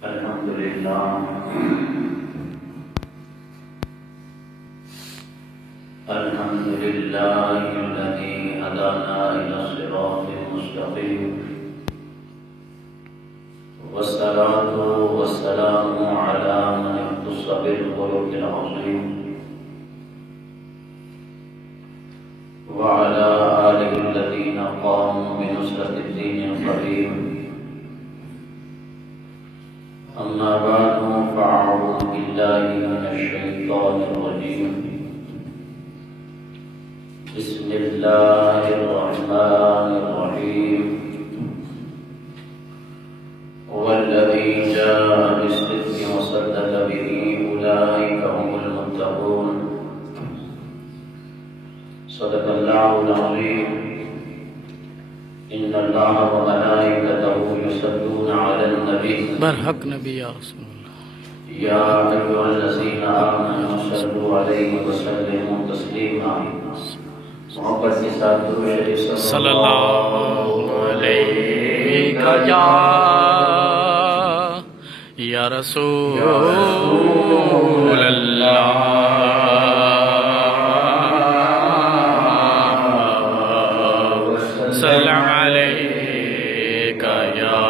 الحمد لله الذي هدانا إلى صراط مستقيم والصلاة والسلام على من اختص بالخلق العظيم وعلى آله الذين قاموا بنصرة الدين القديم. أما بعد فأعوذ بالله من الشيطان الرجيم. بسم الله الرحمن الرحيم. هو الذي جاء بالصدق وصدق به أولئك هم المتقون. صدق الله العظيم. إن الله وملائكته يصلون على النبي برحق نبی یا رسول اللہ. يا أيها الذين آمنوا صلوا عليه وسلموا تسليما. محبت کے ساتھ درود شریف صلی اللہ علیہ یا رسول اللہ. سلام علیک یا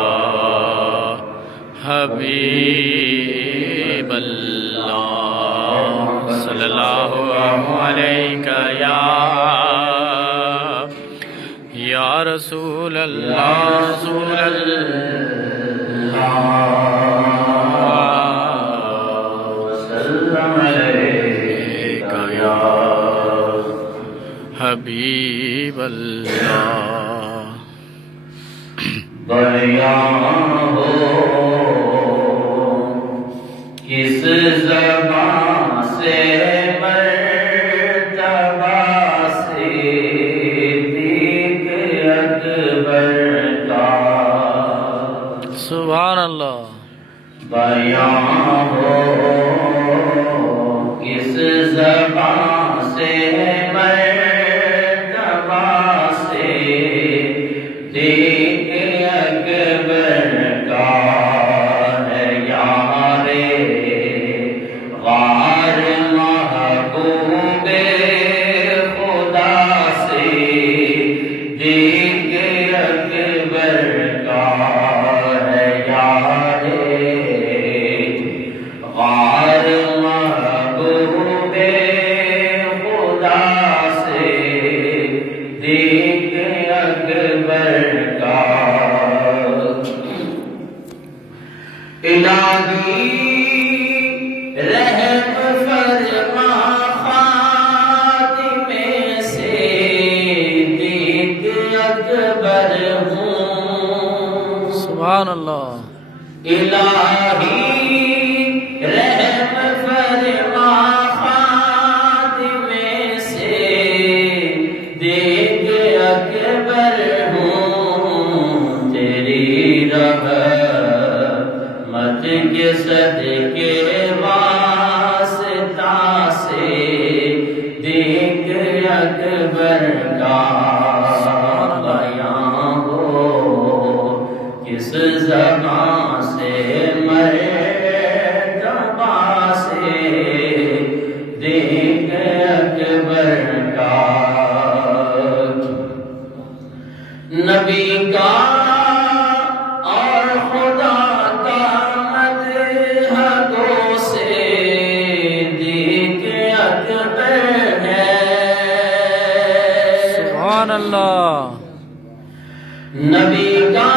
حبیب اللہ. صلی اللہ علیک یا رسول اللہ. رسول وسلم عليك يا حبیب اللہ. دریا ہو کس زبان سے مرتبہ صدیق اکبر کا سبحان اللہ. بیان ہو کس زبان سے مرتبہ صدیق اکبر کا ہے یارے غار محبوب خدا صدیق اکبر کا ہے یارے غار محبوب خدا صدیق اکبر کا. الہی رحم فرما خاتم صدیق اکبر ہوں. سبحان اللہ. الہی رحم فرما خاتم صدیق اکبر ہوں. تیری رحمت کے صدقے واسطہ صدیق اکبر کا بیان ہو کس زبان سے مرتبہ صدیق اکبر کا. نبی کا اور خدا کا مدح گو صدیق اکبر ہے. سبحان اللہ. نبی کا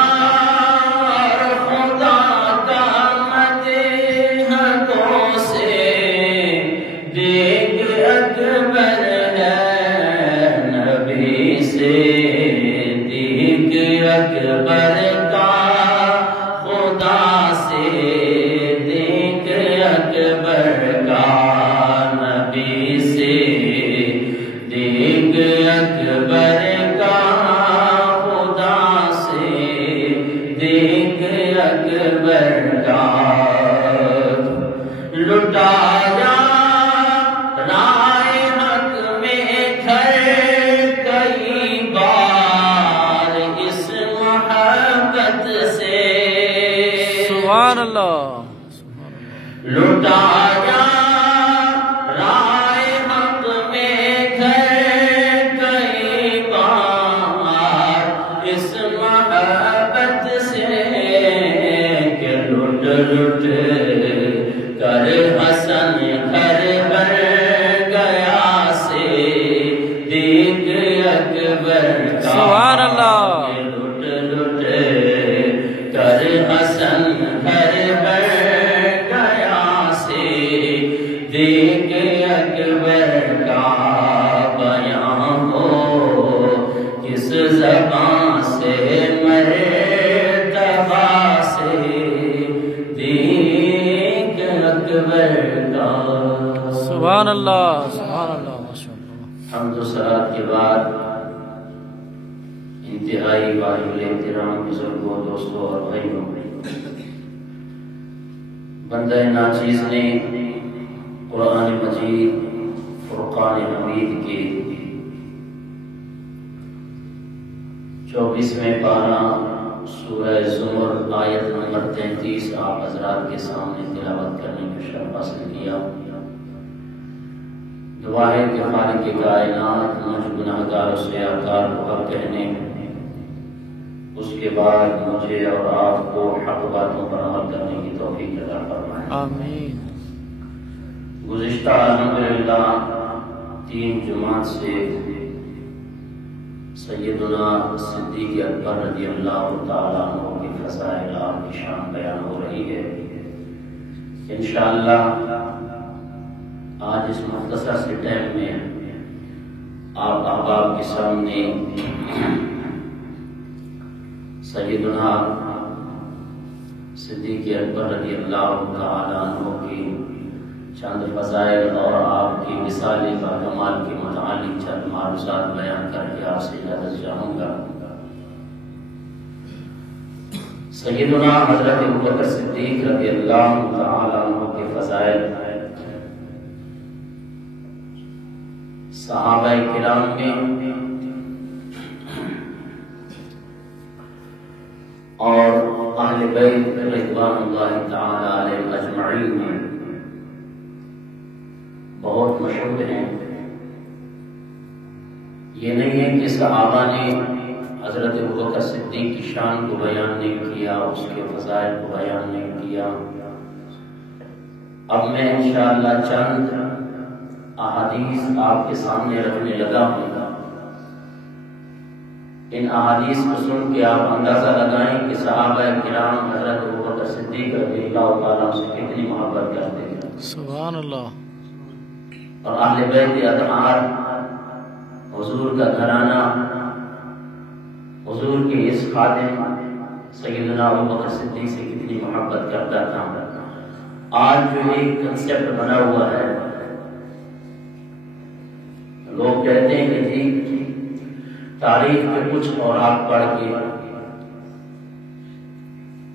اور خدا کا مدح گو صدیق اکبر ہے. نبی صدیق اکبر کا خدا صدیق اکبر کا. نبی صدیق اکبر کا خدا صدیق اکبر کا. لٹایا رائے حق میں گھر کئی بار اس محبت سے. سبحان اللہ لٹایا رائے حق میں گھر کئی بار اس محبت سے کہ لٹ لٹ کر حسن گھر بن گیا سے دیکھ اکبر کا سبحان اللہ لٹ لٹ کر حسن گھر بن گیا سے دیکھ اکبر کا بیان ہو کس زبان سے مرتبہ سے دیکھ اکبر کا سبحان اللہ سبحان اللہ ماشاء اللہ حمد و ثناء کے بعد انتہائی واجب احترام بزرگوں دوستوں اور بھائیوں بندہ ناچیز نے قرآن مجید فرقان حمید کے 24ویں پارہ سورہ زمر آیت نمبر 33 آپ حضرات کے سامنے تلاوت کرنے کا شرف حاصل کیا۔ دعا ہے کہ خالق کائنات مجھ گناہگار و سیاہکار کو حق کہنے، اس کے بعد مجھے اور آپ کو حق باتوں پر عمل کرنے کی توفیق عطا فرمائے۔ آمین۔ گزشتہ الحمدللہ 3 جمعات سے سیدنا صدیق اکبر رضی اللہ تعالیٰ عنہ کی فضائل آپ کی شان بیان ہو رہی ہے۔ انشاءاللہ آج اس مختصر سے ٹائم میں آپ احباب کے سامنے سیدنا صدیق اکبر رضی اللہ تعالیٰ عنہ کی چند فضائل اور آپ کی مثال کا کمال کے متعلق چند معروضات بیان کر کے آپ سے اجازت چاہوں گا۔ سیدنا حضرت ابوبکر صدیق رضی اللہ تعالیٰ عنہ کے فضائل صحابہ کرام میں اور اہل بیت رضوان اللہ تعالی علیہ اجمعین میں بہت مشہور ہیں۔ یہ نہیں ہے کہ صحابہ نے حضرت ابوبکر صدیق کی شان کو بیان نہیں کیا، اس کے فضائل کو بیان نہیں کیا۔ اب میں انشاءاللہ چند احادیث آپ کے سامنے رکھنے لگا ہوں۔ ان احادیث کو سن کے آپ اندازہ لگائیں کہ صحابہ کرام حضرت ابوبکر صدیق رضی اللہ تعالیٰ سے کتنی محبت کرتے ہیں، سبحان اللہ۔ اور اہل بیت اطہار حضور کا گھرانہ، حضور کے اس خادم سیدنا ابوبکر صدیق سے کتنی محبت کرتا تھا۔ آج جو ایک کنسیپٹ بنا ہوا ہے، لوگ کہتے ہیں کہ جی تاریخ کے کچھ اوراق پڑھ کے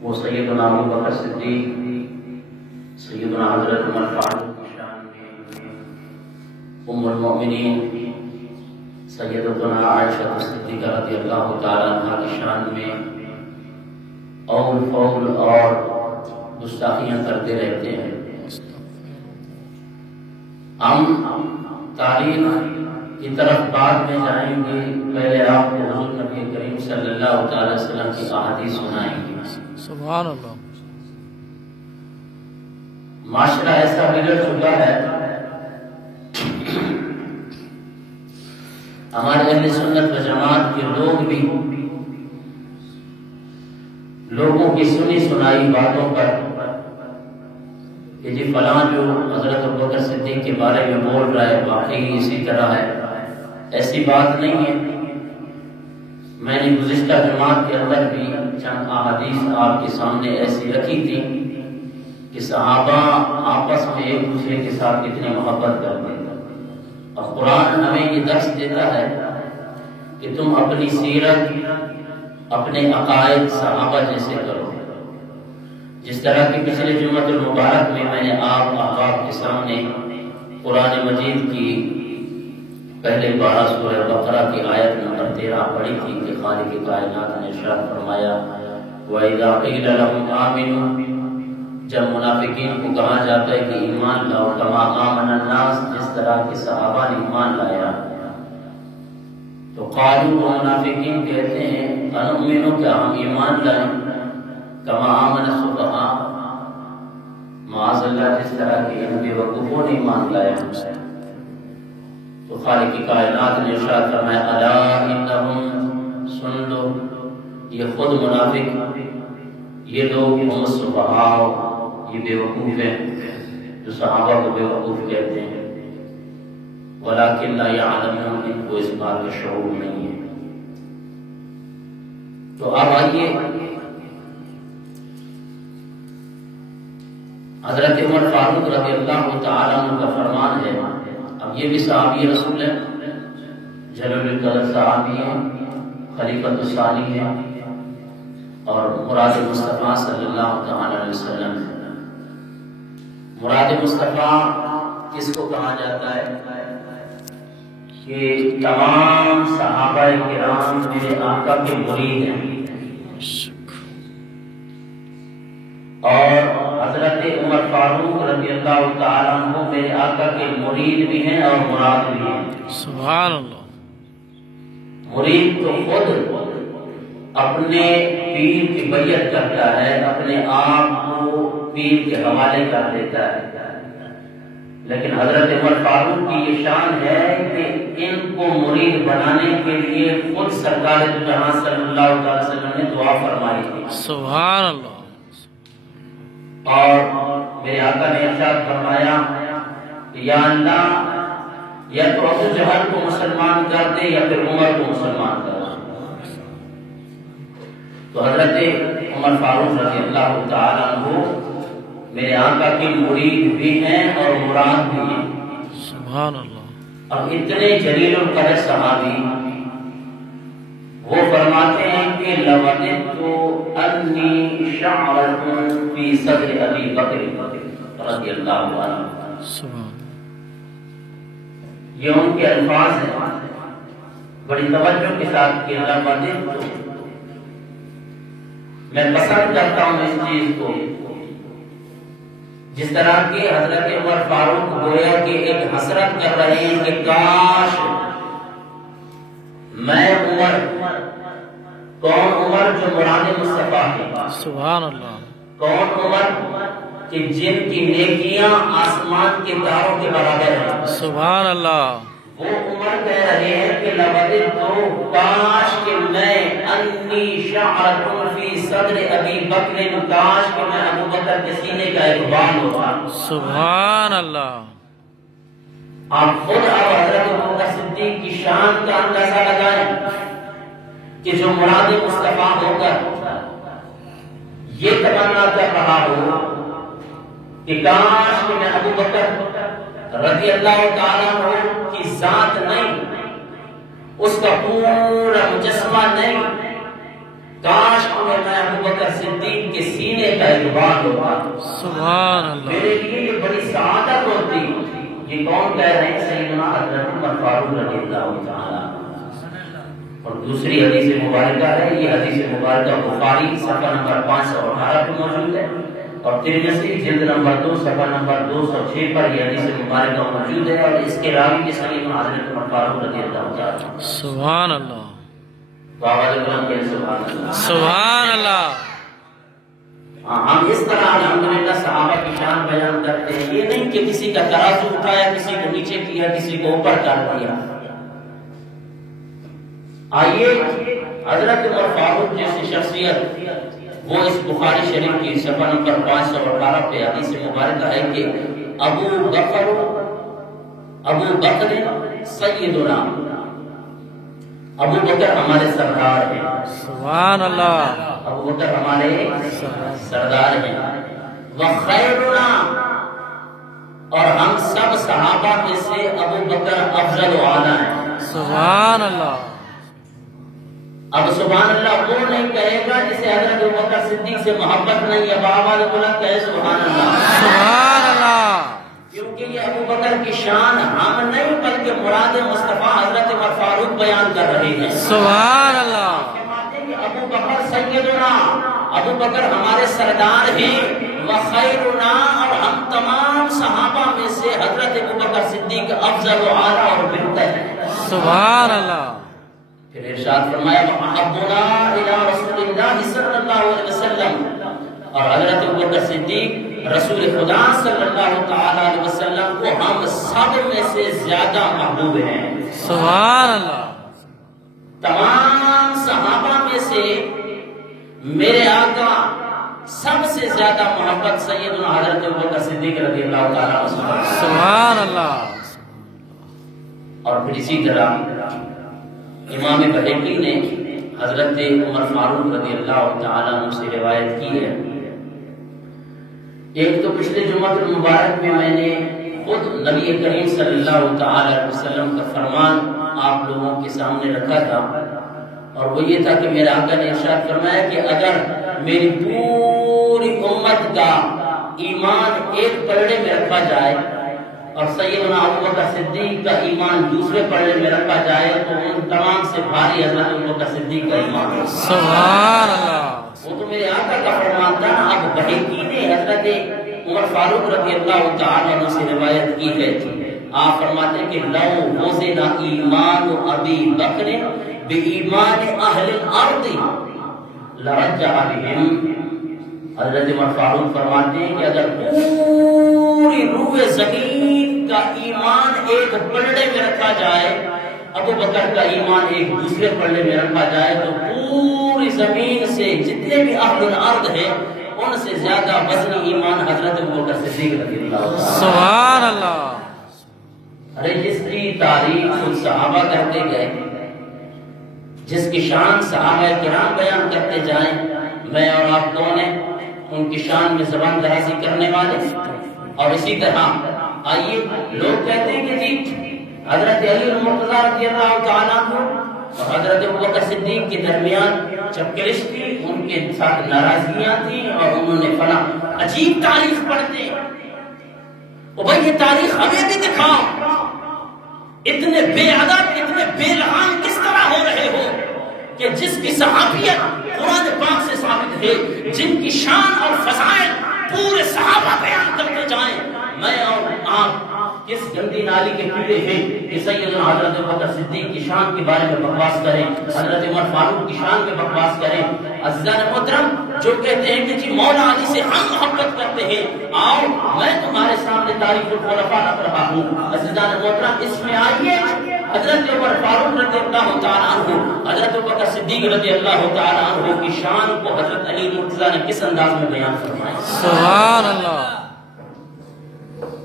وہ سیدنا ابوبکر صدیق، سیدنا حضرت عمر فاروق کی شان میں، ام المؤمنین سیدتنا عائشہ صدیقہ رضی اللہ تعالیٰ عنہ کی شان میں اول فول اور گستاخیاں کرتے رہتے ہیں۔ ہم تاریخ کی طرف بعد میں جائیں گے، پہلے آپ کو حضور نبی کریم صلی اللہ تعالی وسلم کی احادیث سنائیں گے۔ سبحان اللہ۔ معاشرہ ایسا بگڑ چکا ہے، ہمارے اہل سنت و جماعت کے لوگ بھی لوگوں کی سنی سنائی باتوں پر کہ جی فلاں جو حضرت ابوبکر صدیق کے بارے میں بول رہا ہے واقعی اسی طرح ہے، ایسی بات نہیں ہے۔ میں نے گزشتہ جماعت کے اندر بھی چند احادیث آپ کے سامنے ایسی رکھی تھی کہ صحابہ آپس میں ایک دوسرے کے ساتھ کتنی محبت کرتے ہیں، اور قرآن ہمیں یہ درس دیتا ہے کہ تم اپنی سیرت، اپنے عقائد صحابہ جیسے کرو۔ جس طرح کی پچھلے جمعۃ المبارک میں نے آپ احباب کے سامنے قرآن مجید کی پہلے پارہ سورہ بقرہ کی آیت نمبر 13 پڑھی تھی کہ خالق کائنات نے ارشاد فرمایا وَإِذَا قِيلَ لَهُمْ آمِنُوا جب منافقین کو کہا جاتا ہے کہ ایمان لاؤ کما آمن الناس، جس طرح کے صحابہ نے ایمان لایا، تو قالوا، وہ منافقین کہتے ہیں انؤمن، کہ ہم ایمان لائیں کما آمن السفہاء، معاذ اللہ جس طرح کے ان بے وقوفوں نے ایمان لایا ہم سے۔ تو خالق کائنات نے ارشاد فرمایا الا انہم، سن لو یہ خود منافق، یہ لوگ ہم السفہاء، یہ بے وقوف ہیں جو صحابہ کو بے وقوف کہتے ہیں، ولیکن لا یعلمون، ان کو اس بات کا شعور نہیں ہے۔ تو اب آئیے حضرت عمر فاروق رضی اللہ تعالیٰ عنہ کا فرمان ہے، اب یہ بھی صحابی رسول ہے، جلیل القدر صحابی ہیں، خلیفۃ الثانی ہیں، اور مراد مصطفیٰ صلی اللہ تعالی علیہ وسلم ہے۔ مراد مصطفیٰ کس کو کہا جاتا ہے؟ کہ تمام صحابہ کرام میرے آقا کے مرید ہیں، اور حضرت عمر فاروق رضی اللہ تعالیٰ عنہ میرے آقا کے مرید بھی ہیں اور مراد بھی ہیں۔ سبحان اللہ۔ مرید تو خود اپنے پیر کی بیعت کرتا ہے، اپنے آپ کو پیر کے حوالے کر دیتا ہے، لیکن حضرت عمر فاروق کی یہ شان ہے کہ ان کو مرید بنانے کے لیے خود سرکار دو جہاں صلی اللہ علیہ وسلم نے دعا فرمائی تھی۔ سبحان اللہ۔ اور میرے آقا نے ارشاد فرمایا کہ یا اللہ، یا تو ابو جہل کو مسلمان کر دے یا پھر عمر کو مسلمان کر دے۔ تو حضرت عمر فاروق رضی اللہ تعالیٰ عنہ میرے آقا کے مرید بھی ہیں اور مراد بھی ہیں۔ سبحان اللہ۔ اب اتنے جلیل القدر صحابی، وہ فرماتے ہیں کہ لَوَدِدْتُ أَنِّي شَعْرَةٌ فِي صَدْرِ أَبِي بَكْرٍ رضی اللہ عنہ۔ سبحان۔ یہ ان کے الفاظ ہیں، بڑی توجہ کے ساتھ کہ لَوَدِدْتُ، میں پسند کرتا ہوں اس چیز کو، جس طرح کہ حضرت عمر فاروق گویا کہ ایک حسرت کر رہے ہیں کہ کاش میں عمر، کون عمر جو مراد مصطفیٰ ہے، سبحان اللہ۔ کون عمر کہ جن کی نیکیاں آسمان کے تاروں کے برابر ہیں، سبحان اللہ۔ وہ عمر کہہ رہے ہیں کہ لَوَدِدْتُ، کاش کہ میں انی شعرۃ فی صدر ابی بکر، کاش کہ میں ابو بکر کے سینے کا ایک بال ہوتا۔ سبحان اللہ۔ آپ خود اب حضرت ابو بکر صدیق کی شان کا اندازہ لگائیں کہ جو مراد مصطفیٰ ہو کر یہ تمنا کر رہا ہو کہ کاش کہ میں ابو بکر رضی اللہ تعالیٰ عنہ کی ذات نہیں، اس کا پورا مجسمہ نہیں، کاش کہ میں ابو بکر صدیق کے سینے کا اقبال ہوتا، سبحان اللہ۔ میرے لیے یہ بڑی سعادت ہوتی۔ یہ کون کہہ رہے ہیں؟ سیدنا حضرت عمر فاروق رضی اللہ تعالیٰ۔ اور دوسری حدیث مبارکہ ہے، یہ حدیث مبارکہ بخاری صفحہ نمبر 518 پہ موجود ہے، اور ترمذی جلد نمبر 2 صفحہ نمبر 206 پر یہ حدیث مبارکہ موجود ہے، اور اس کے راوی کے سیدنا حضرت عمر فاروق رضی اللہ تعالیٰ۔ سبحان اللہ۔ آواز بلند کریں سبحان اللہ۔ سبحان اللہ۔ ہم اس طرح الحمدللہ صحابہ کی شان بیان کرتے ہیں، یہ نہیں کہ کسی کا ترازو اٹھایا، کسی کو نیچے کیا، کسی کو اوپر کر دیا۔ آئیے حضرت عمر فاروق جیسی شخصیت، وہ اس بخاری شریف کی صفحہ نمبر 518 پہ حدیث مبارکہ ہے کہ ابو بکر سیدنا، ابو بکر ہمارے سردار ہیں۔ سبحان اللہ۔ ابو بکر ہمارے سردار ہیں۔ وخیرنا، اور ہم سب صحابہ میں سے ابو بکر افضل و اعلیٰ ہیں۔ سبحان اللہ۔ اب سبحان اللہ وہ نہیں کہے گا جسے حضرت ابو بکر صدیق سے محبت نہیں ہے، آواز بلند کہے سبحان اللہ۔ سبحان اللہ۔ کیونکہ یہ ابو بکر کی شان ہم نہیں بلکہ مراد مصطفیٰ حضرت عمر فاروق بیان کر رہے ہیں۔ سبحان اللہ۔ ابو بکر سیدنا، ابو بکر ہمارے سردار ہیں، وخیر سبحان اللہ. پھر ارشاد فرمایا وَأَحَبُّنَا إِلَىٰ رَسُولِ اللَّهِ صلی اللہ علیہ وسلم، اور حضرت ابوبکر صدیق رسول خدا صلی اللہ تعالی علیہ وسلم کو ہم سب میں سے زیادہ محبوب ہیں. سبحان اللہ. تمام صحابہ میں سے میرے آقا سب سے زیادہ محبت سیدنا حضرت ابوبکر صدیق رضی اللہ تعالی عنہ. سبحان اللہ. اور پھر اسی طرح امام بہقی نے حضرت عمر فاروق رضی اللہ تعالی عنہ سے روایت کی ہے. ایک تو پچھلے جمعہ المبارک میں میں نے خود نبی کریم صلی اللہ تعالی علیہ وسلم کا فرمان آپ لوگوں کے سامنے رکھا تھا، اور وہ یہ تھا کہ میرے آقا نے ارشاد فرمایا کہ اگر میری پوری امت کا ایمان ایک پلڑے میں رکھا جائے اور سیدنا ابوبکر صدیق کا ایمان دوسرے پلڑے میں رکھا جائے تو ان تمام سے بھاری حضرت ابوبکر صدیق کا ایمان ہے. سبحان اللہ. وہ تو میرے آقا کا فرمان تھا. اب بہقی نے حضرت عمر فاروق رضی اللہ تعالی عنہ سے روایت کی ہے. آپ فرماتے ہیں کہ لو وزن ایمان ابی بکر بایمان اہل الارض لرجع بهم. حضرت عمر فاروق فرماتے ہیں کہ اگر پوری روح زمین کا ایمان ایک پلڑے میں رکھا جائے، ابو بکر کا ایمان ایک دوسرے پلڑے میں رکھا جائے، تو پوری زمین سے جتنے بھی اہل الارض ہیں ان سے زیادہ وزنی ایمان حضرت ابو بکر صدیق رضی اللہ عنہ. سبحان اللہ. ارے جس کی تعریف خود صحابہ کرتے گئے، جس کی شان صحابہ کرام بیان کرتے جائیں، میں اور آپ کون ہیں ان کی شان میں زبان درازی کرنے والے؟ اور اسی طرح آئیے لوگ کہتے ہیں کہ جی حضرت علی المرتضیٰ رضی اللہ تعالیٰ عنہ اور حضرت ابوبکر صدیق کے درمیان چپکلش تھی، ان کے ساتھ ناراضگیاں تھیں اور انہوں نے فلاں عجیب تاریخ پڑھتے ہیں. او بھائی یہ تاریخ ہمیں بھی دکھاؤ. اتنے بے ادب اتنے بے رحم کس طرح ہو رہے ہو کہ جس کی صحابیت قرآن پاک سے ثابت ہے، جن کی شان اور فضائل پورے صحابہ بیان کرتے جائیں، میں اور آپ کس گندی نالی کے کیڑے ہیں کہ سیدنا حضرت ابوبکر صدیق کی شان کے بارے میں بکواس کریں، حضرت عمر فاروق کی شان میں بکواس کریں. عزیزان محترم جو کہتے ہیں کہ جی مولا علی سے ہم محبت کرتے ہیں، آؤ میں تمہارے سامنے تاریخ الخلفاء رکھ رہا ہوں. عزیزان محترم اس میں آئیے حضرت عمر فاروق رضی اللہ تعالیٰ عنہ، حضرت ابوبکر صدیق رضی اللہ تعالیٰ عنہ کی شان کو حضرت علی مرتضیٰ نے کس انداز میں بیان فرمایا. سبحان اللہ.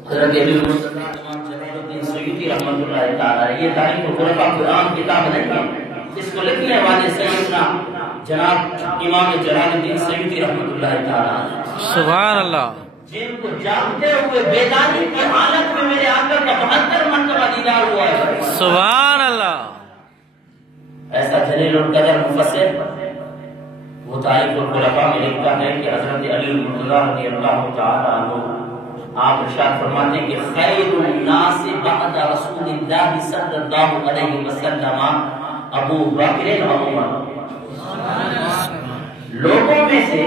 حضرت علی مرتضیٰ امام جلال الدین سیوطی رحمۃ اللہ تعالی، یہ تاریخ الخلفاء کوئی عام کتاب نہیں ہے، اس کو لکھنے والے سیدنا جناب امام جلال الدین سیوطی رحمۃ اللہ تعالی. سبحان اللہ. جن کو جاگتے ہوئے بیداری کی حالت میں میرے آقا کا 72 مرتبہ دیدار ہوا ہے. سبحان اللہ. ایسا جلیل القدر مفسر وہ تاریخ الخلفاء میں لکھتا ہے کہ حضرت علی المرتضیٰ رضی اللہ تعالی عنہ آپ ارشاد فرماتے ہیں کہ خیر الناس بعد رسول اللہ صلی اللہ علیہ وسلم ابو بکر و عمر. لوگوں میں سے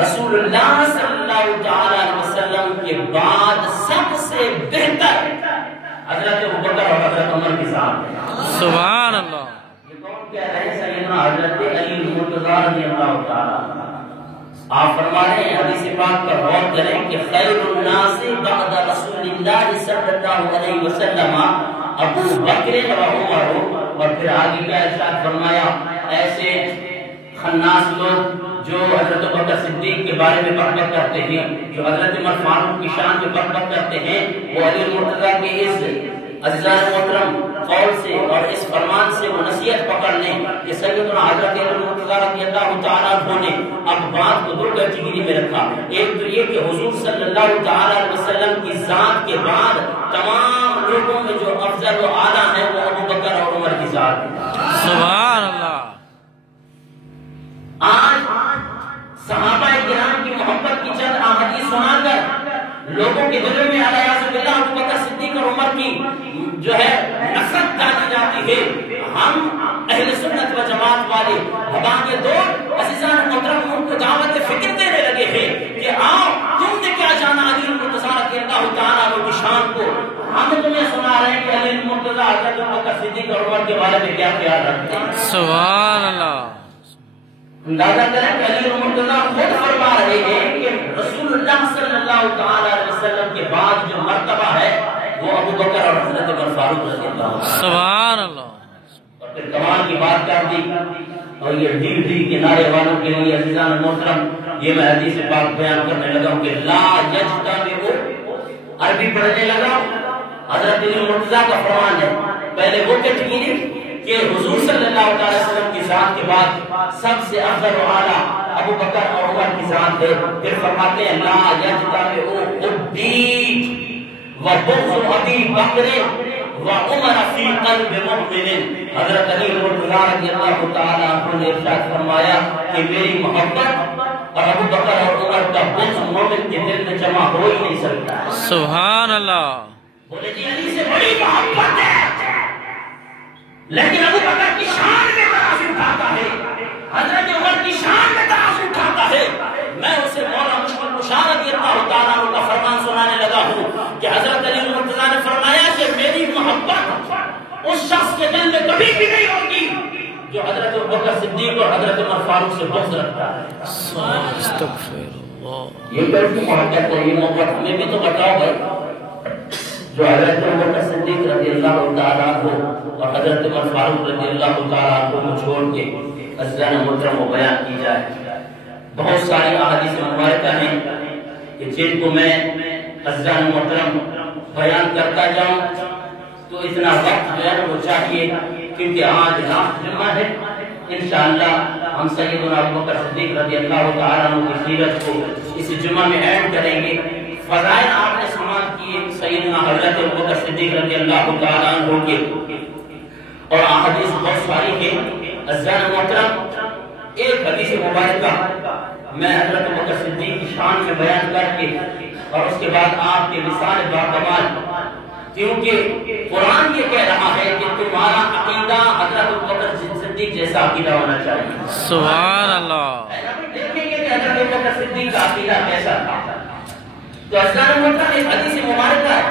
رسول اللہ صلی اللہ تعالی علیہ وسلم کے بعد سب سے بہتر حضرت ابوبکر اور حضرت عمر کے ساتھ ہیں. سبحان اللہ. یہ کون کہہ رہے ہیں؟ سیدنا حضرت علی المرتضیٰ رضی اللہ تعالی. آپ فرما رہے ہیں حدیث پاک پر غور کریں کہ خیر الناس بعد رسول اللہ صلی اللہ علیہ وسلم ابو بکر و عمر. اور پھر آگے کیا ارشاد فرمایا، ایسے خناس لوگ جو حضرت ابوبکر صدیق کے بارے میں بک کرتے ہیں، جو حضرت عمر فاروق کی شان میں بک کرتے ہیں، وہ علی المرتضیٰ کے اس عزیزان محترم قول سے اور اس فرمان سے وہ نصیحت پکڑ لیں کہ سیدنا حضرت علی المرتضیٰ رضی اللہ تعالیٰ عنہ نے اب بات کو دو کیٹیگری میں رکھا. ایک تو یہ کہ حضور صلی اللہ تعالیٰ علیہ وسلم کی ذات کے بعد تمام لوگوں میں جو افضل و اعلیٰ ہیں وہ ابوبکر اور عمر کی ذات ہے. سبحان اللہ. آج صحابہ کرام کی محبت کی چند احادیث سنا کر لوگوں کے دلوں میں الیاذ باللہ ابوبکر صدیق اور عمر کی جو ہے نفرت ڈالی جاتی ہے. ہم اہل سنت و جماعت والے ہمارے دور عزیزان محترم ان کو دعوت فکر دینے لگے ہیں کہ آؤ تم نے کیا جانا علی المرتضیٰ رضی اللہ تعالیٰ عنہ کی شان کو. ہم تمہیں سنا رہے ہیں کہ علی المرتضیٰ کیا خیال رکھتے ہیں؟ سبحان اللہ. اندازہ کریں کہ علی مرتضیٰ خود فرما رہے ہیں کہ رسول اللہ صلی اللہ تعالی علیہ وسلم کے بعد جو مرتبہ ہے وہ ابو بکر اور حضرت عمر فاروق رضی اللہ عنہ. سبحان اللہ. اور پھر کمال کی بات کر دی. اور یہ ڈھی کنارے والوں کے لیے عزیزان محترم یہ میں حدیث پاک بیان کرنے لگا ہوں کہ لا یجتمع، عربی پڑھنے لگا. حضرت علی مرتضیٰ کا فرمان ہے. پہلے وہ کیٹیگری کہ حضور صلی اللہ علیہ وسلم کی ذات کے بعد سب سے افضل و اعلیٰ ابو بکر اور عمر کی ذات ہے. پھر فرماتے ہیں لا یجتمع حبی و بغض ابی بکر و عمر فی قلب مؤمن. حضرت علی مرتضیٰ رضی اللہ تعالی عنہ نے ارشاد فرمایا کہ میری محبت اور ابو بکر اور عمر کا بغض مومن کے دل میں جمع ہو ہی نہیں سکتا. سبحان اللہ. بولے جی علی سے بڑی محبت ہے لیکن ابو بکر کی شان میں تراز اٹھاتا ہے، حضرت عمر کی شان میں تراز اٹھاتا ہے. میں اسے مولا مشکل مشار رضی اللہ تعالیٰ عنہ کا فرمان سنانے لگا ہوں کہ حضرت علی مرتضیٰ نے فرمایا کہ میری محبت اس شخص کے دل میں کبھی بھی نہیں ہوگی جو حضرت ابوبکر صدیق اور حضرت عمر فاروق سے بغض رکھتا ہے. استغفر اللہ. یہ کیسی محبت ہے؟ یہ محبت ہمیں بھی تو بتاؤ بھائی. جو حضرت ابوبکر صدیق رضی اللہ تعالیٰ عنہ اور حضرت عمر فاروق رضی اللہ تعالیٰ عنہ کو چھوڑ کے عزیزان محترم و بیان کی جائے. بہت ساری احادیث مبارکہ ہیں کہ جن کو میں عزیزان محترم بیان کرتا جاؤں تو اتنا وقت جو ہے وہ چاہیے کیونکہ آج لاسٹ جمعہ ہے. انشاءاللہ ہم سیدنا ابوبکر صدیق رضی اللہ تعالیٰ عنہ کی سیرت کو اس جمعہ میں ایڈ کریں گے. فضائل آپ نے سماعت کیے سیدنا حضرت ابوبکر صدیق رضی اللہ تعالیٰ عنہ کے اور احادیث بہت ساری ہیں. عزیزان محترم ایک حدیث مبارکہ میں حضرت ابوبکر صدیق کی شان میں بیان کر کے اور اس کے بعد آپ کے مثال باکمال، کیونکہ قرآن یہ کہہ رہا ہے کہ تمہارا عقیدہ حضرت ابوبکر صدیق جیسا عقیدہ ہونا چاہیے. سبحان اللہ. دیکھیں گے کہ حضرت ابوبکر صدیق کا عقیدہ کیسا تھا. تو عزیزان محترم ایک حدیث مبارکہ ہے،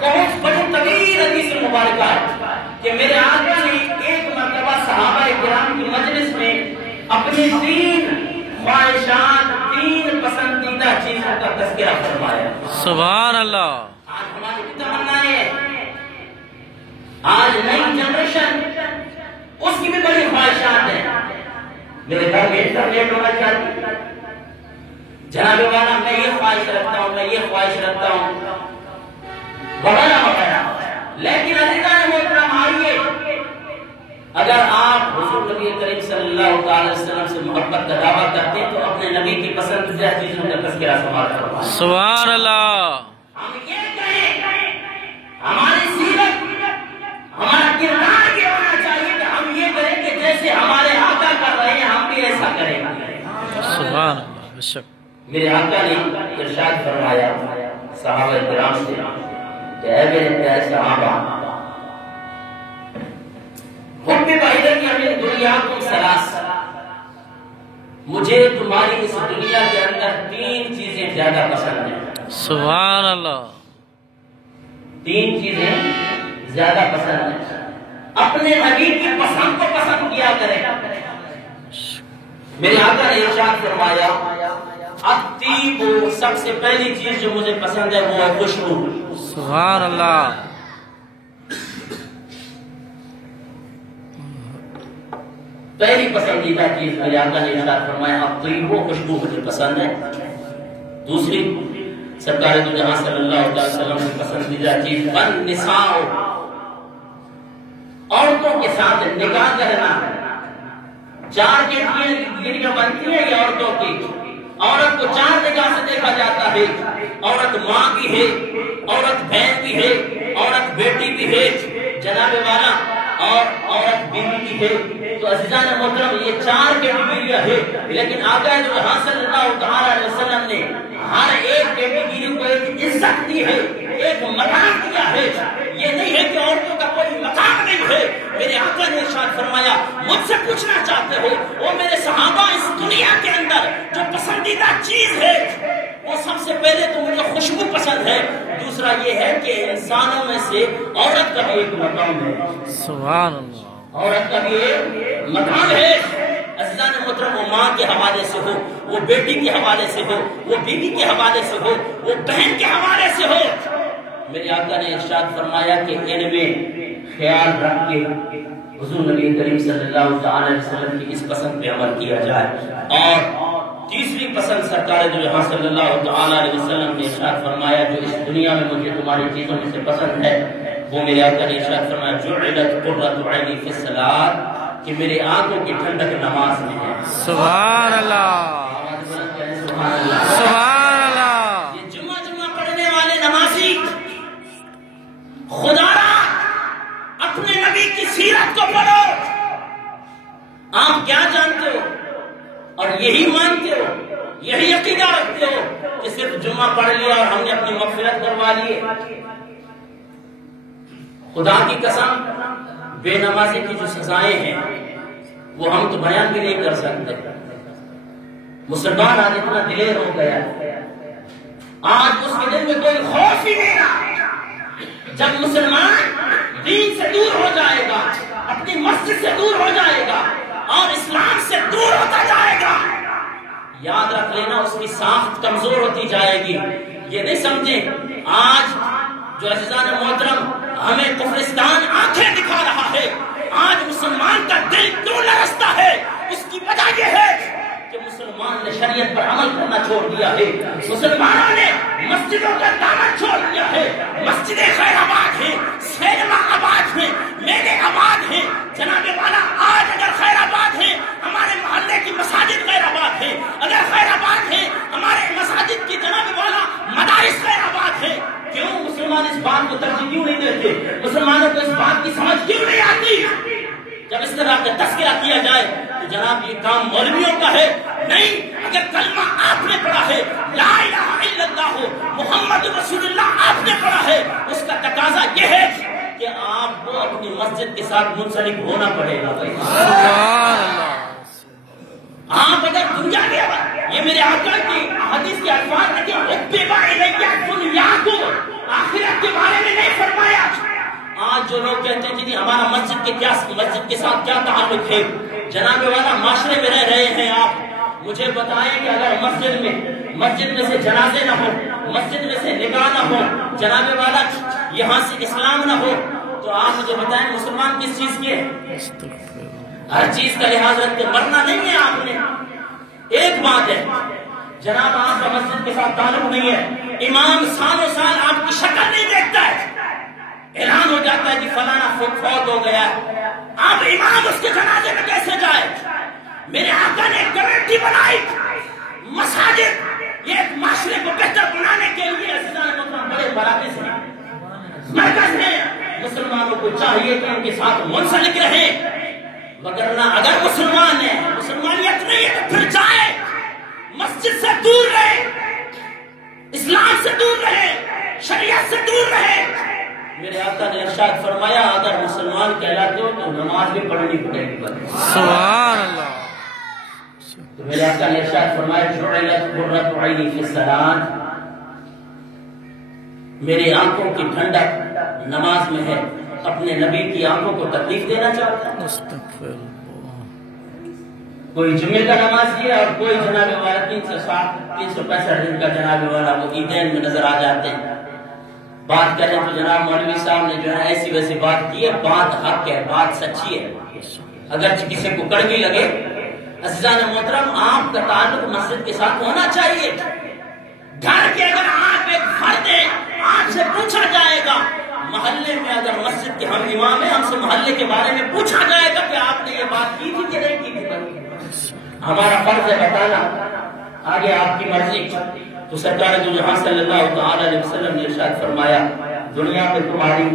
بہت بڑی طویل حدیث مبارکہ ہے کہ میرے آقا نے ایک مرتبہ صحابہ کرام کی مجلس میں اپنی تین خواہشات، تین پسندیدہ چیزوں کا تذکرہ فرمایا. سبحان اللہ. آج ہماری بھی تمنائیں ہیں، آج نئی جنریشن اس کی بھی بڑی خواہشات ہیں. میرے گھر میں انٹرنیٹ ہونا چاہیے، جناب والا میں یہ خواہش رکھتا ہوں، میں یہ خواہش رکھتا ہوں وغیرہ وغیرہ. لیکن عزیزان محترم آئیے، اگر آپ حضور نبی کریم صلی اللہ علیہ وسلم سے محبت کا دعویٰ کرتے ہیں تو اپنے نبی کی پسندیدہ چیزوں کا تذکرہ سماعت فرمائیں. سبحان اللہ. ہم یہ کہیں ہماری سیرت، ہمارا کردار یہ ہونا چاہیے کہ ہم یہ کریں کہ جیسے ہمارے آقا کر رہے ہیں ہم بھی ایسا کریں. سبحان اللہ. بے شک میرے آقا نے ارشاد فرمایا صحابہ کرام سے کہ اے میرے پیارے صحابہ، حب الیک من دنیاکم ثلاث، مجھے تمہاری اس دنیا کے اندر تین چیزیں زیادہ پسند ہیں. سبحان اللہ. تین چیزیں زیادہ پسند ہیں. اپنے نبی کی پسند کو پسند کیا کریں. میرے آقا نے ارشاد فرمایا الطیب، سب سے پہلی چیز جو مجھے پسند ہے وہ ہے خوشبو. سبحان اللہ. پہلی پسندیدہ چیز میرے آقا نے ارشاد فرمایا الطیب، خوشبو مجھے پسند ہے. دوسری سرکار دو جہاں صلی اللہ علیہ وسلم کی پسندیدہ چیز النساء، عورتوں کے ساتھ نکاح کرنا. چار گھڑیاں بنتی ہیں یہ عورتوں کی. عورت کو چار نگاہ سے دیکھا جاتا ہے. عورت ماں بھی ہے، عورت بہن بھی ہے، عورت بیٹی بھی ہے جناب والا، اور عورت بیوی بھی ہے. تو عزیزان محترم یہ چار کیٹیگریاں ہے، لیکن آقا جو جہاں صلی اللہ علیہ وسلم نے ہر ایک کیٹیگری کو ایک عزت دی ہے، ایک مقام دیا ہے. یہ نہیں ہے کہ عورتوں کا کوئی مقام نہیں ہے. میرے آقا نے ارشاد فرمایا مجھ سے پوچھنا چاہتے ہو وہ میرے صحابہ اس دنیا کے اندر جو پسندیدہ چیز ہے وہ سب سے پہلے تو مجھے خوشبو پسند ہے. دوسرا یہ ہے کہ انسانوں میں سے عورت کا بھی ایک مقام ہے. سبحان اللہ. عورت کا بھی ایک مقام ہے عزیزان محترم، وہ ماں کے حوالے سے ہو، وہ بیٹی کے حوالے سے ہو، وہ بیوی کے حوالے سے ہو، وہ بہن کے حوالے سے ہو، میرے آقا نے ارشاد فرمایا کہ ان میں خیال رکھ کے حضور نبی کریم صلی اللہ علیہ وسلم کی اس پسند پہ عمل کیا جائے۔ اور تیسری پسند سرکار دو جہاں صلی اللہ علیہ وسلم نے ارشاد فرمایا جو اس دنیا میں مجھے تمہاری چیزوں میں سے پسند ہے وہ میرے آقا نے ارشاد فرمایا جعلت قرۃ عینی فی الصلاۃ، کہ میرے آنکھوں کی ٹھنڈک نماز میں ہے۔ سبحان اللہ، سبحان اللہ۔ یہ جمعہ پڑھنے والے نمازی خدا را اپنے نبی کی سیرت کو پڑھو۔ آپ کیا جانتے ہو اور یہی مانتے ہو، یہی عقیدہ رکھتے ہو کہ صرف جمعہ پڑھ لیا اور ہم نے اپنی مغفرت کروا لی؟ خدا کی قسم بے نمازی کی جو سزائیں ہیں وہ ہم تو بیان بھی نہیں کر سکتے۔ مسلمان آج اتنا دلیر ہو گیا، آج اس کے دل میں کوئی خوف ہی نہیں رہا۔ جب مسلمان دین سے دور ہو جائے گا، اپنی مسجد سے دور ہو جائے گا اور اسلام سے دور ہوتا جائے گا، یاد رکھ لینا اس کی ساخت کمزور ہوتی جائے گی۔ یہ نہیں سمجھیں آج جو عزیزان محترم ہمیں کفرستان آنکھیں دکھا رہا ہے، آج مسلمان کا دل کیوں لرزتا ہے؟ اس کی وجہ یہ ہے کہ مسلمان نے شریعت پر عمل کرنا چھوڑ دیا ہے، مسلمانوں نے مسجدوں کا دامن چھوڑ دیا ہے۔ مسجد خیر آباد ہے، سینما آباد ہے، میلے آباد ہیں۔ جناب والا آج اگر خیر آباد ہے ہمارے محلے کی مساجد خیر آباد ہے، اگر خیر آباد ہے ہمارے مساجد کی جناب والا مدارس خیر آباد ہے۔ کیوں مسلمان اس بات کو ترجیح کیوں نہیں دیتے؟ مسلمانوں کو اس بات کی سمجھ کیوں نہیں آتی؟ جب اس طرح کا تذکرہ کیا جائے تو جناب یہ کام مولویوں کا ہے نہیں۔ اگر کلمہ آپ نے پڑھا ہے لا الہ الا اللہ محمد رسول اللہ آپ نے پڑھا ہے، اس کا تقاضا یہ ہے کہ آپ کو اپنی مسجد کے ساتھ منسلک ہونا پڑے گا۔ سبحان اللہ۔ آپ اگر دنیا میں یہ میرے آقا کی حدیث کے الفاظ دیکھیں، حبب الیہ دنیاکم، آخرت کے بارے میں نہیں فرمایا۔ آج جو لوگ کہتے ہیں کہ ہمارا مسجد کے ساتھ کیا تعلق ہے، جناب والا معاشرے میں رہ رہے ہیں آپ، مجھے بتائیں کہ اگر مسجد میں سے جنازے نہ ہو، مسجد میں سے نکاح نہ ہو، جناب والا یہاں سے اسلام نہ ہو، تو آپ مجھے بتائیں مسلمان کس چیز کے؟ ہر چیز کا لحاظ رکھتے، مرنا نہیں ہے آپ نے۔ ایک بات ہے جناب آپ کا مسجد کے ساتھ تعلق نہیں ہے، امام سالوں سال آپ کی شکل نہیں دیکھتا ہے، اعلان ہو جاتا ہے کہ فلانا فوت ہو گیا، آپ امام اس کے جنازے میں کیسے جائے؟ میرے آقا نے ایک کمیٹی بنائی، مساجد یہ ایک معاشرے کو بہتر بنانے کے لیے عزیزان محترم بڑے مراکز ہیں، مرکز ہیں، مسلمانوں کو چاہیے کہ ان کے ساتھ منسلک رہیں، وگرنہ اگر مسلمان ہے، مسلمانیت نہیں ہے تو پھر جائے، مسجد سے دور رہے، اسلام سے دور رہے، شریعت سے دور رہے۔ میرے آقا نے ارشاد فرمایا اگر مسلمان کہلاتے ہو تو نماز بھی پڑھنی پڑے گی۔ سبحان اللہ۔ تو میرے آقا نے ارشاد فرمایا جعلت قرۃ عینی فی الصلاۃ، میری آنکھوں کی ٹھنڈک نماز میں ہے۔ اپنے نبی کی آنکھوں کو تکلیف دینا چاہتا ہے؟ کوئی جمعے کا نمازی ہے اور کوئی جناب والا 365 دن کا جناب والا وہ عیدین میں نظر آ جاتے ہیں۔ بات کریں تو جناب مولوی صاحب نے جو ہے ایسی ویسی بات کی ہے، بات حق ہے، بات سچی ہے، اگرچہ کسی کو کڑوی لگے۔ عزیزان محترم آپ کا تعلق مسجد کے ساتھ ہونا چاہیے۔ گھر کے اگر آپ ایک فرد ہیں، آپ سے پوچھا جائے گا، محلے میں اگر مسجد کے ہم امام ہیں، ہم سے محلے کے بارے میں پوچھا جائے گا کہ آپ نے یہ بات کی تھی کہ نہیں کی تھی، ہمارا فرض ہے بتانا، آگے آپ کی مرضی۔ تو سرکار دو جہاں صلی اللہ علیہ وسلم نے ارشاد فرمایا دنیا میں تمہاری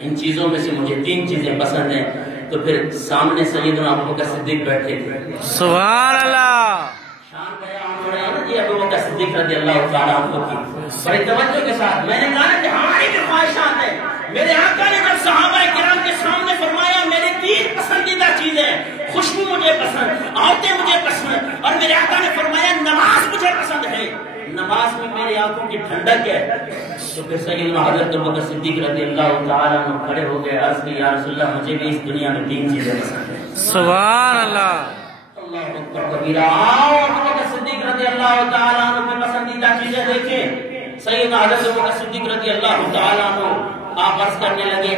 ان چیزوں میں سے مجھے 3 چیزیں پسند ہیں۔ تو پھر سامنے سیدنا ابوبکر صدیق بیٹھے تھے، سبحان اللہ، شان بیان ہو رہے ہیں نا جی ابوبکر صدیق رضی اللہ تعالیٰ عنہ کی، بڑی توجہ کے ساتھ میں نے کہا کہ ہماری بھی خواہشات ہیں۔ میرے آقا نے جب صحابہ کرام کے سامنے فرمایا میری 3 پسندیدہ چیزیں، خوشبو مجھے پسند، عورتیں مجھے پسند، اور میرے آقا نے فرمایا نماز مجھے پسند ہے۔ نماز میں میری آنکھوں کی ٹھنڈک ہے، تو پھر سیدنا حضرت ابوبکر صدیق رضی اللہ تعالیٰ عنہ کھڑے ہو گئے، عرض کی یا رسول اللہ مجھے بھی اس دنیا میں 3 چیزیں پسند ہیں۔ سبحان اللہ، اللہ اکبر کبیرہ۔ آؤ ابوبکر صدیق رضی اللہ تعالیٰ عنہ کی پسندیدہ چیزیں دیکھیں۔ سیدنا حضرت ابوبکر صدیق رضی اللہ تعالیٰ عنہ آپ عرض کرنے لگے،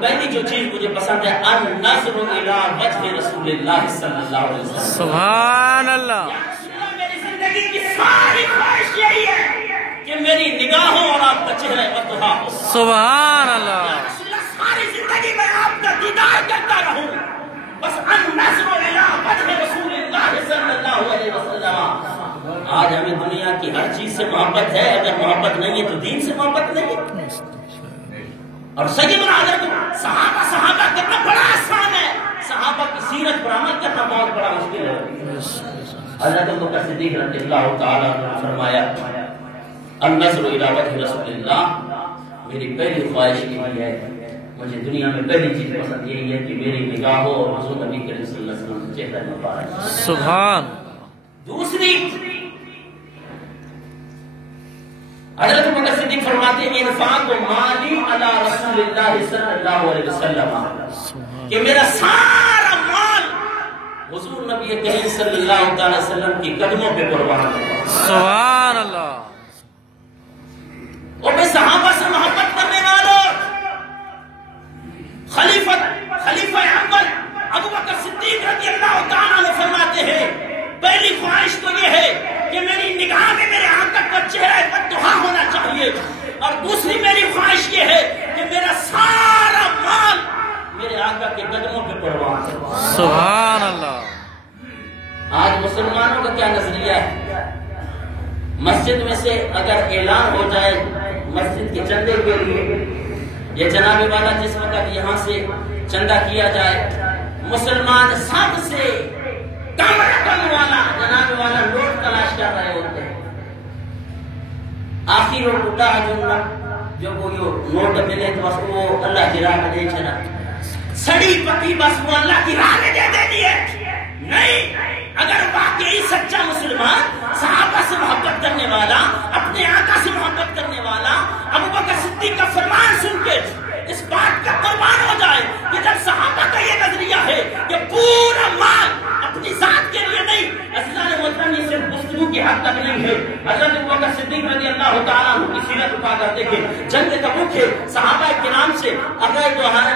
پہلی جو چیز مجھے پسند ہے النظر الی وجہ رسول اللہ صلی اللہ علیہ وسلم۔ سبحان اللہ، میری زندگی کی ساری خواہش یہی ہے کہ میری نگاہوں اور آپ کا چہرہ وضحا ہو۔ سبحان اللہ، ساری زندگی میں آپ کا دیدار کرتا رہوں، بس النظر الی وجہ رسول اللہ صلی اللہ علیہ وسلم۔ آج ہمیں دنیا کی ہر چیز سے محبت ہے، اگر محبت نہیں ہے تو دین سے محبت نہیں ہے۔ اور سیدنا حضرت صحابہ کرنا بڑا آسان ہے، صحابہ کی سیرت پر عمل کرنا بہت بڑا مشکل ہے۔ حضرت ابوبکر صدیق رضی اللہ تعالیٰ عنہ فرمایا النظر الی وجہ رسول اللہ، میری پہلی خواہش یہی ہے، مجھے دنیا میں پہلی چیز پسند یہی ہے کہ میری نگاہوں اور حضور نبی کریم صلی اللہ علیہ وسلم چہرہ مبارک۔ سبحان۔ دوسری حضرت ابوبکر صدیق فرماتے ہیں انفاق مالی علی رسول اللہ صلی اللہ علیہ وسلم، کہ میرا سارا مال حضور نبی کریم صلی اللہ علیہ وسلم کی قدموں پہ قربان ہے۔ سبحان اللہ۔ اور میں صحابہ سے محبت کرنے والوں، خلیفہ اول ابوبکر صدیق رضی اللہ تعالیٰ عنہ فرماتے ہیں پہلی خواہش تو یہ ہے کہ میری نگاہ میں میرے آقا کا چہرہ وضحا ہونا چاہیے، اور دوسری میری خواہش یہ ہے کہ میرا سارا مال میرے آقا کے قدموں پہ قربان ہے۔ سبحان اللہ۔ آج مسلمانوں کا کیا نظریہ ہے؟ مسجد میں سے اگر اعلان ہو جائے مسجد کے چندے کے لیے، یہ جناب والا جس وقت یہاں سے چندہ کیا جائے، مسلمان سب سے کم رقم والا جناب والا نوٹ تلاش کر رہے ہوتے ہیں۔ آخر وہ ٹوٹا جو نوٹ ملے تو بس وہ اللہ کی راہ میں دے چلا، سڑی پکی بس وہ اللہ کی راہ میں دے دیے۔ نہیں، اگر واقعی سچا مسلمان صحابہ سے محبت کرنے والا، اپنے آقا سے محبت کرنے والا، ابوبکر صدیق کا فرمان سن کے اس بات کا قربان ہو جائے کہ جب صحابہ کا یہ نظریہ ہے کہ پورا مال اپنی ذات کے لیے نہیں، عزیزان محترم یہ صرف گفتگو کی حد تک نہیں ہے۔ حضرت ابوبکر صدیق رضی اللہ تعالیٰ عنہ کی سیرت اٹھا کر دیکھیں، جنگ تبوک ہے، صحابہ کرام سے اگر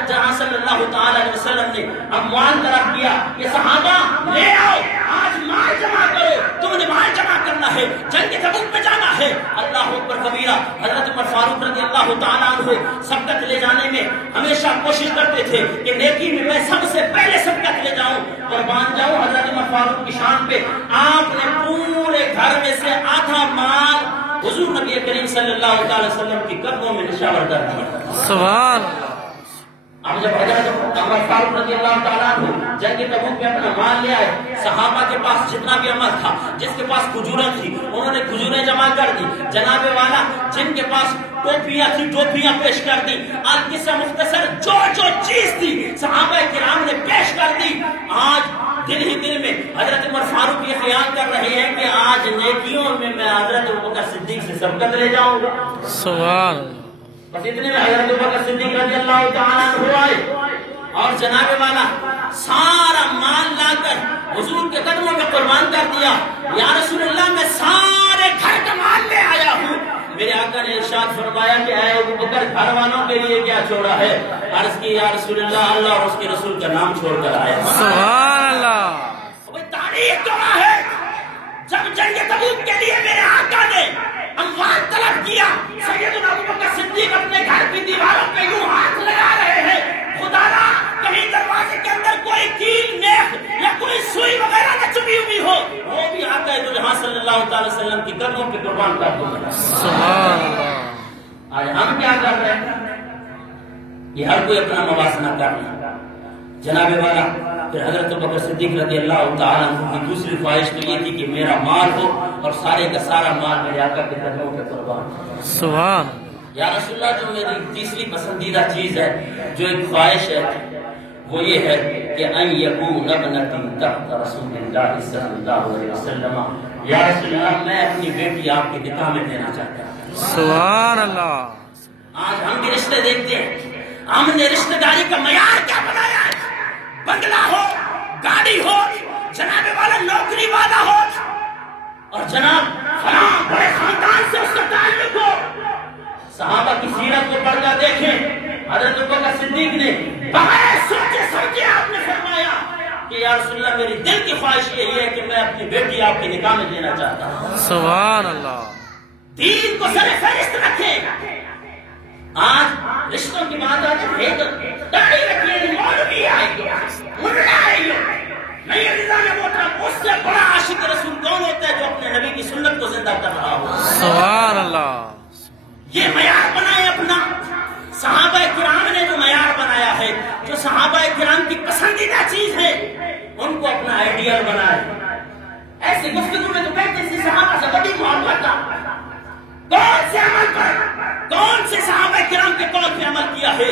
جہاں صلی اللہ تعالیٰ علیہ وسلم نے اموال طلب کیا کہ صحابہ لے آؤ، آج مال جمع کرو، تم نے مال جمع کرنا ہے، جنگ تبوک میں جانا ہے۔ اللہ اکبر کبیرہ۔ حضرت عمر فاروق رضی اللہ تعالیٰ عنہ سبقت لے جانے میں ہمیشہ کوشش کرتے تھے کہ نیکی میں میں سب سے پہلے سبقت لے جاؤں، قربان جاؤں حضرت عمر فاروق کی شان پہ۔ آپ نے پورے گھر میں سے آدھا مال حضور نبی کریم صلی اللہ علیہ وسلم کی قدموں میں نشاور کر دیا۔ سبحان اللہ۔ اب جب حضرت عمر فاروق رضی اللہ تعالیٰ عنہ جنگ تبوک میں اپنا مال لے آئے، صحابہ کے پاس جتنا بھی عمل تھا، جس کے پاس کھجوریں تھی انہوں نے کھجوریں جمع کر دی، جناب والا جن کے پاس ٹوپیاں تھی ٹوپیاں پیش کر دی، آج قصہ مختصر جو چیز تھی صحابہ کرام نے پیش کر دی۔ آج دل ہی دل میں حضرت عمر فاروق یہ خیال کر رہے ہیں کہ آج نیکیوں میں میں حضرت ابوبکر صدیق سے سبقت لے جاؤں گا۔ سبحان اللہ۔ بس اتنے میں حضرت ابوبکر صدیق رضی اللہ تعالیٰ عنہ آئے اور جناب والا سارا مال لا کر حضور کے قدموں میں قربان کر دیا۔ یا رسول اللہ میں سارے گھر کا مال لے آیا ہوں۔ میرے آقا نے ارشاد فرمایا کہ اے ابوبکر گھر والوں کے لیے کیا چھوڑا ہے؟ عرض کی یا رسول اللہ اللہ اور اس کے رسول کا نام چھوڑ کر آیا۔ سبحان اللہ۔ تاریخ گواہ ہے جب جنگ تبوک کے لیے میرے آقا نے اموال طلب کیا، سیدنا ابوبکر صدیق اپنے گھر کی دیواروں پہ یوں ہاتھ لگا رہے ہیں، خدا را کہیں دروازے کے اندر کوئی کیل میخ یا کوئی سوئی وغیرہ نہ چبھی ہوئی ہو، وہ بھی آقا دو جہاں صلی اللہ تعالی وسلم کی قدموں پہ قربان کر دوں۔ سبحان اللہ۔ آج ہم کیا کر رہے ہیں؟ یہ ہر کوئی اپنا موازنہ کرنا۔ جناب والا پھر حضرت ابوبکر صدیق رضی اللہ تعالیٰ عنہ کی دوسری خواہش تو یہ تھی کہ میرا مال ہو اور سارے کا سارا مال میرے آقا کے قدموں پہ قربان ہو۔ سبحان یا رسول اللہ جو میری تیسری پسندیدہ چیز ہے، جو ایک خواہش ہے، وہ یہ ہے کہ ان یکون ابنتی تحت رسول اللہ صلی اللہ علیہ وسلم، یا رسول اللہ میں اپنی بیٹی آپ کی نکاح میں دینا چاہتا ہوں. سبحان اللہ. آج ہم بھی رشتے دیکھتے ہیں, ہم نے رشتہ داری کا معیار کیا بنایا ہے؟ بنگلہ ہو, گاڑی ہو, جناب والا نوکری والا ہو, اور جناب فلاں بڑے خاندان سے اس کا تعلق ہو. صحابہ کی سیرت کو پڑھ کر دیکھیں, حضرت ابوبکر صدیق نے بغیر سوچے سمجھے آپ نے فرمایا کہ یا رسول اللہ میری دل کی خواہش یہی ہے کہ میں اپنی بیٹی آپ کی نکاح میں دینا چاہتا ہوں. سبحان اللہ. دین کو سر فہرست رکھیں. آج رشتوں کی بات آتی ہے تو داڑھی رکھیے, مولوی آئے گی, ملا آئے گی. نہیں عزیزان محترم, اس سے بڑا عاشق رسول کون ہوتا ہے جو اپنے نبی کی سنت کو زندہ کر رہا ہو. سبحان اللہ. یہ معیار بنائے اپنا. صحابہ کرام نے جو معیار بنایا ہے, جو صحابہ کرام کی پسندیدہ چیز ہے, ان کو اپنا آئیڈیل بنائے. ایسی گفتگو میں تو کہتے ہیں صحابہ سے بڑی محبت تھا. کون سے عمل پر, کون سے صحابہ کرام کے قول پہ عمل کیا ہے؟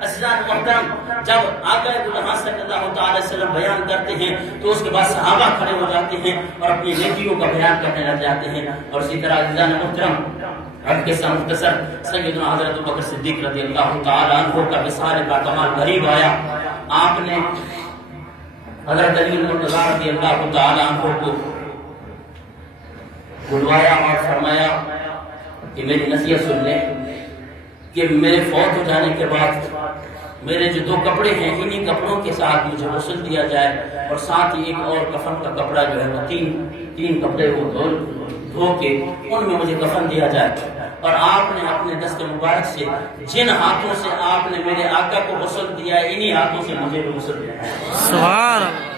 عزیزان محترم, جب آقا جہاں صلی اللہ تعالی وسلم بیان کرتے ہیں تو اس کے بعد صحابہ کھڑے ہو جاتے ہیں اور اپنی نیکیوں کا بیان کرنے لگ جاتے ہیں. اور اسی طرح عزیزان محترم, اب کے ساتھ مختصر سیدنا حضرت ابوبکر صدیق رضی اللہ تعالی عنہ کا وصال باکمال غریب آیا. آپ نے حضرت علی مرتضیٰ رضی اللہ تعالی عنہ کو بلوایا اور فرمایا کہ میری نصیحت سن لیں کہ میرے فوت ہو جانے کے بعد میرے جو 2 کپڑے ہیں, انہی کپڑوں کے ساتھ مجھے غسل دیا جائے, اور ساتھ ہی ایک اور کفن کا کپڑا جو ہے وہ تین کپڑے وہ دھو کے ان میں مجھے کفن دیا جائے. اور آپ نے اپنے دست مبارک سے جن ہاتھوں سے آپ نے میرے آقا کو غسل دیا ہے, انہی ہاتھوں سے مجھے بھی غسل دیا ہے. سبحان اللہ.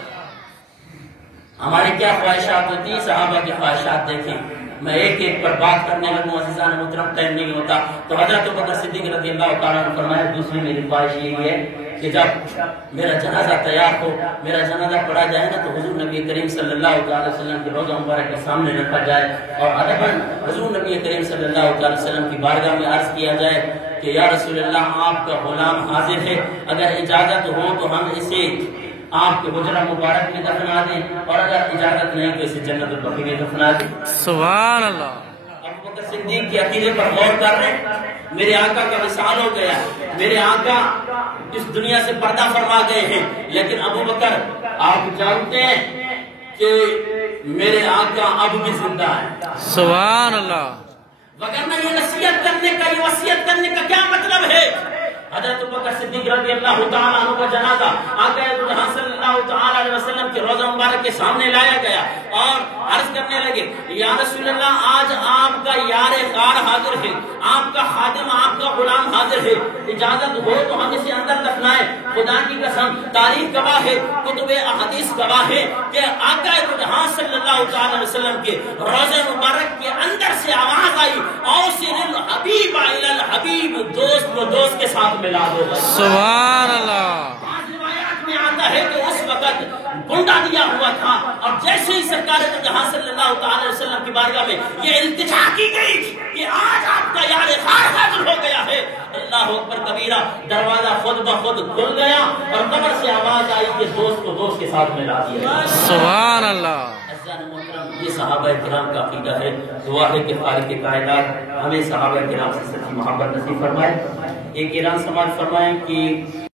ہماری کیا خواہشات ہوتی ہیں, صحابہ کی خواہشات دیکھیں. میں ایک ایک پر بات کرنے لگوں عزیزان محترم, ٹائم نہیں ہوتا. تو حضرت ابوبکر صدیق رضی اللہ تعالیٰ عنہ فرمایا, دوسری میری خواہش یہی ہے کہ جب میرا جنازہ تیار ہو, میرا جنازہ پڑھا جائے نا, تو حضور نبی کریم صلی اللہ تعالی وسلم کے روضہ مبارک کے سامنے رکھا جائے اور ادباً حضور نبی کریم صلی اللہ تعالی وسلم کی بارگاہ میں عرض کیا جائے کہ یا رسول اللہ آپ کا غلام حاضر ہے, اگر اجازت ہو تو ہم اسے آپ کے حجرہ مبارک میں دفنا دیں, اور اگر اجازت نہیں تو اسے جنت البقیع میں دفنا دیں. سبحان اللہ. ابوبکر صدیق کے عقیدے پر غور کر رہے ہیں. میرے آقا کا وصال ہو گیا, میرے آقا اس دنیا سے پردہ فرما گئے ہیں, لیکن ابوبکر آپ جانتے ہیں کہ میرے آقا اب بھی زندہ ہے. سبحان اللہ. وگرنہ یہ نصیحت کرنے کا, یہ وصیت کرنے کا کیا مطلب ہے؟ حضرت ابوبکر صدیق رضی اللہ تعالیٰ عنہ کا جنازہ آقا جہاں صلی اللہ تعالیٰ علیہ وسلم کے روضہ مبارک کے سامنے لایا گیا اور عرض کرنے لگے, یا رسول اللہ آج آپ کا یار غار حاضر ہے, آپ کا خادم, آپ کا غلام حاضر ہے, اجازت ہو تو ہم اسے اندر دفنائیں. خدا کی قسم تاریخ گواہ ہے, کتب احادیث گواہ ہے کہ آقا جہاں صلی اللہ تعالیٰ علیہ وسلم کے روضہ مبارک کے اندر سے آواز آئی, اوصل الحبیب الی الحبیب, دوست کو دوست کے ساتھ ملا دو. سبحان اللہ. روایات میں آتا ہے کہ اس وقت گنڈا دیا ہوا تھا, اور جیسے ہی سرکار جہاں صلی اللہ تعالی وسلم کی بارگاہ میں یہ التجا کی گئی کہ آج آپ کا یار غار حاضر ہو گیا ہے, اللہ اکبر کبیرہ, دروازہ خود بخود کھل گیا اور قبر سے آواز آئی کہ دوست کو دوست کے ساتھ ملا دیا. سبحان اللہ. یہ صحابہ کرام کا عقیدہ ہے. دعا ہے کہ خالق کائنات ہمیں صحابہ کرام سے سچی محبت نصیب فرمائے. ایک اعلان سماعت فرمائیں کہ